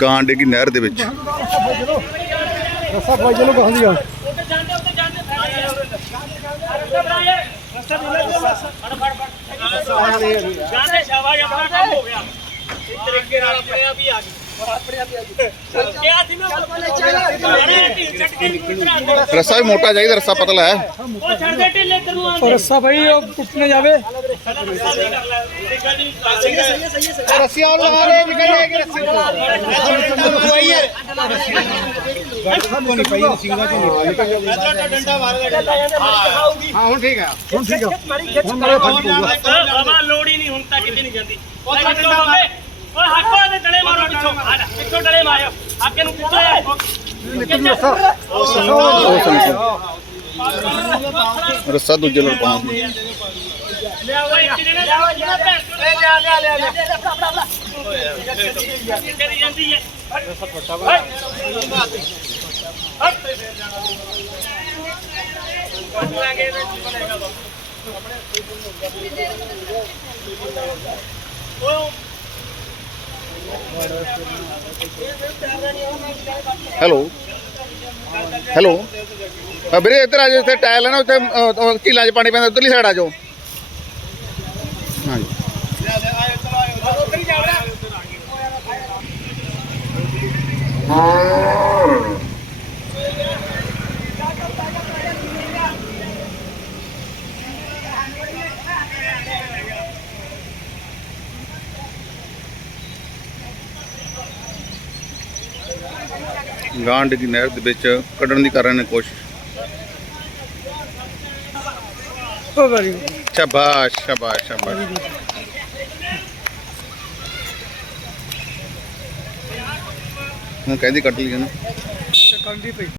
ਕਾਂਡੇ ਦੀ ਨਹਿਰ ਦੇ ਵਿੱਚ। ਰਸਾ ਭਾਈ ਚਲੋ ਕਹਾਂ ਦੀ ਆ ਜਾਨੇ ਸ਼ਾਬਾਸ਼ ਆਪਣਾ ਕੰਮ ਹੋ ਗਿਆ ਤਰੀਕੇ ਨਾਲ ਆਪਣੇ ਆਪ ਹੀ ਆ ਗਈ ਆਪਣੇ ਆਪ ਹੀ ਆ ਗਈ ਚੱਲ ਕਿਆ ਸੀ ਮੈਂ ਚੱਲ ਪਹਿਲੇ ਚੱਲ। ਰੱਸਾ ਵੀ ਮੋਟਾ ਚਾਹੀਦਾ ਰੱਸਾ ਪਤਲਾ ਹੈ। ਉਹ ਛੱਡਦੇ ਢਿੱਲੇ ਇੱਧਰ ਨੂੰ ਆਉਂਦੇ। ਔਰ ਰਸਾ ਭਾਈ ਉਹ ਟੁੱਟਨੇ ਜਾਵੇ। ਰੱਸੀ ਆਉਣ ਲਗਾ ਰਹੇ ਨਿਕਲ ਜਾਏਗੀ ਰੱਸੀ ਹਾਂ ਹੁਣ ਠੀਕ ਆ ਹੁਣ ਠੀਕ ਆ। ਹੁਣ ਮੇਰੇ ਬਾਬਾ ਲੋੜ ਹੀ ਨਹੀਂ ਹੁਣ ਤੱਕ ਕਿਤੇ ਨਹੀਂ ਜਾਂਦੀ। ਓਏ ਹੱਕੋ ਦੇ ਡਲੇ ਮਾਰੋ ਪਿੱਛੋਂ। ਆ ਜਾ, ਪਿੱਛੋਂ ਡਲੇ ਮਾਰਿਓ। ਆਕੇ ਨੂੰ ਕਿੱਥੇ ਆ ਨਿਕਲ ਰੱਸਾ ਦੂਜੇ ਲੋਟ ਪਾਉਂ ਲਿਆ ਹੈਲੋ। ਹੈਲੋ। ਆ ਵੀਰੇ ਇੱਧਰ ਆ ਜਾਓ, ਇੱਥੇ ਟਾਇਲ ਹੈ ਨਾ, ਉੱਥੇ ਝੀਲਾਂ 'ਚ ਪਾਣੀ ਪੈਂਦਾ, ਉੱਧਰਲੀ ਸਾਈਡ ਆ ਜਾਓ। ਹਾਂਜੀ। ਗਾਂਡ ਦੀ ਨਹਿਰ ਦੇ ਵਿੱਚ ਕੱਢਣ ਦੀ ਕਰ ਰਹੇ ਨੇ ਕੋਸ਼ਿਸ਼। ਸ਼ਾਬਾਸ਼ ਸ਼ਾਬਾਸ਼ ਸ਼ਾਬਾਸ਼। ਹੁਣ ਕਹਿੰਦੀ ਕੱਢ ਲਈ ਨਾ। ਪਈ।